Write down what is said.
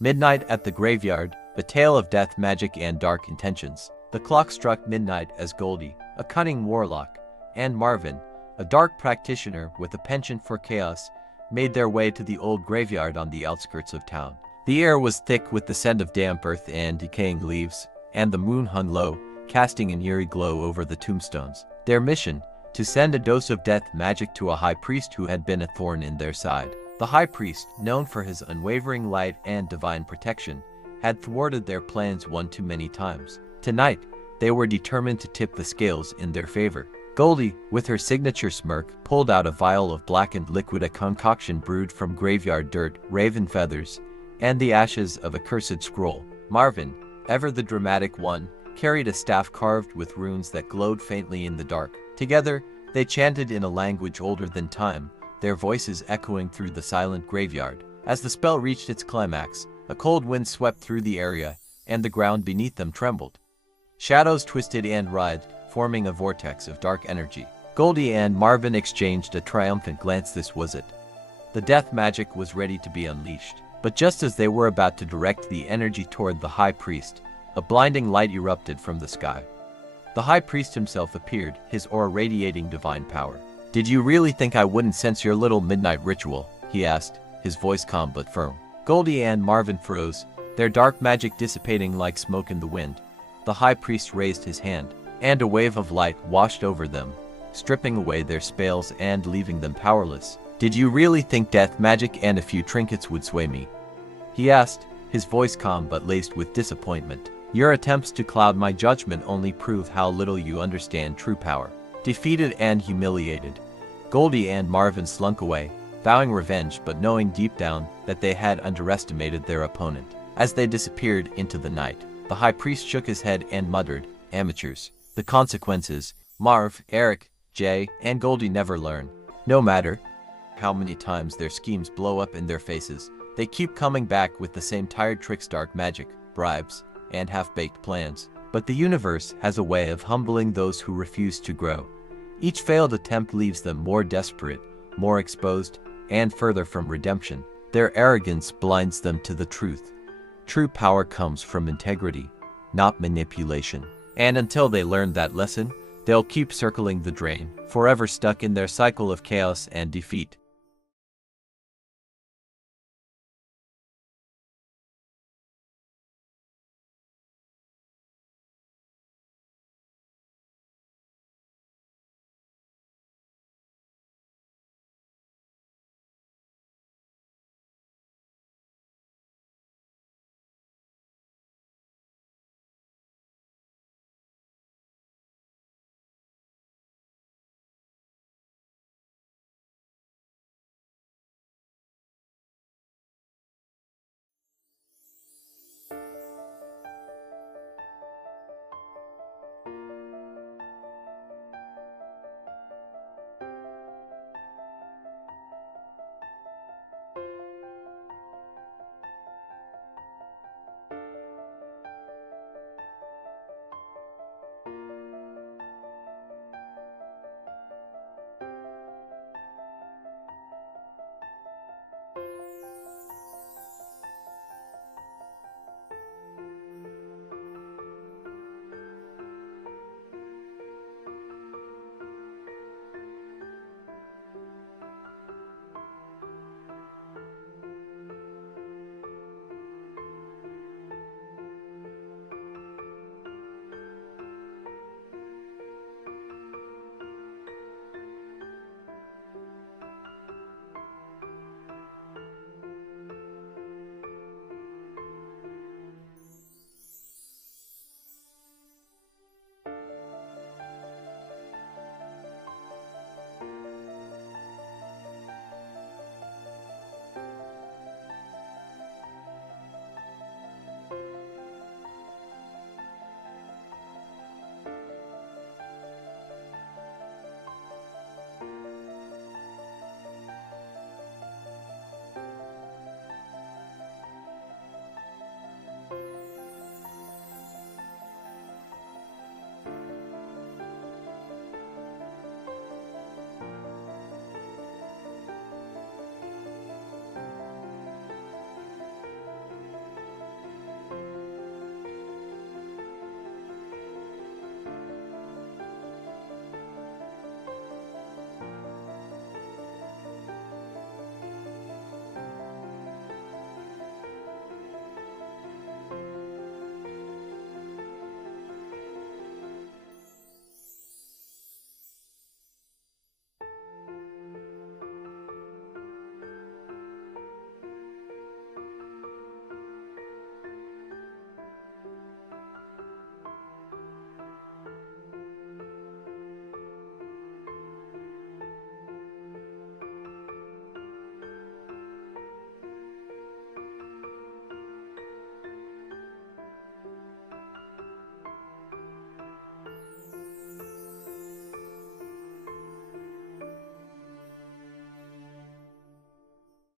Midnight at the Graveyard, a tale of death, magic, and dark intentions. The clock struck midnight as Goldie, a cunning warlock, and Marvin, a dark practitioner with a penchant for chaos, made their way to the old graveyard on the outskirts of town. The air was thick with the scent of damp earth and decaying leaves, and the moon hung low, casting an eerie glow over the tombstones. Their mission: to send a dose of death magic to a high priest who had been a thorn in their side. The high priest, known for his unwavering light and divine protection, had thwarted their plans one too many times. Tonight, they were determined to tip the scales in their favor. Goldie, with her signature smirk, pulled out a vial of blackened liquid, a concoction brewed from graveyard dirt, raven feathers, and the ashes of a cursed scroll. Marvin, ever the dramatic one, carried a staff carved with runes that glowed faintly in the dark. Together, they chanted in a language older than time, their voices echoing through the silent graveyard. As the spell reached its climax, a cold wind swept through the area, and the ground beneath them trembled. Shadows twisted and writhed, forming a vortex of dark energy. Goldie and Marvin exchanged a triumphant glance. This was it. The death magic was ready to be unleashed. But just as they were about to direct the energy toward the high priest, a blinding light erupted from the sky. The high priest himself appeared, his aura radiating divine power. "Did you really think I wouldn't sense your little midnight ritual?" he asked, his voice calm but firm. Goldie and Marvin froze, their dark magic dissipating like smoke in the wind. The high priest raised his hand, and a wave of light washed over them, stripping away their spells and leaving them powerless. "Did you really think death magic and a few trinkets would sway me?" he asked, his voice calm but laced with disappointment. "Your attempts to cloud my judgment only prove how little you understand true power." Defeated and humiliated, Goldie and Marvin slunk away, vowing revenge but knowing deep down that they had underestimated their opponent. As they disappeared into the night, the high priest shook his head and muttered, "Amateurs. The consequences, Marv, Eric, Jay, and Goldie never learn. No matter how many times their schemes blow up in their faces, they keep coming back with the same tired tricks, dark magic, bribes, and half-baked plans. But the universe has a way of humbling those who refuse to grow. Each failed attempt leaves them more desperate, more exposed, and further from redemption. Their arrogance blinds them to the truth. True power comes from integrity, not manipulation. And until they learn that lesson, they'll keep circling the drain, forever stuck in their cycle of chaos and defeat."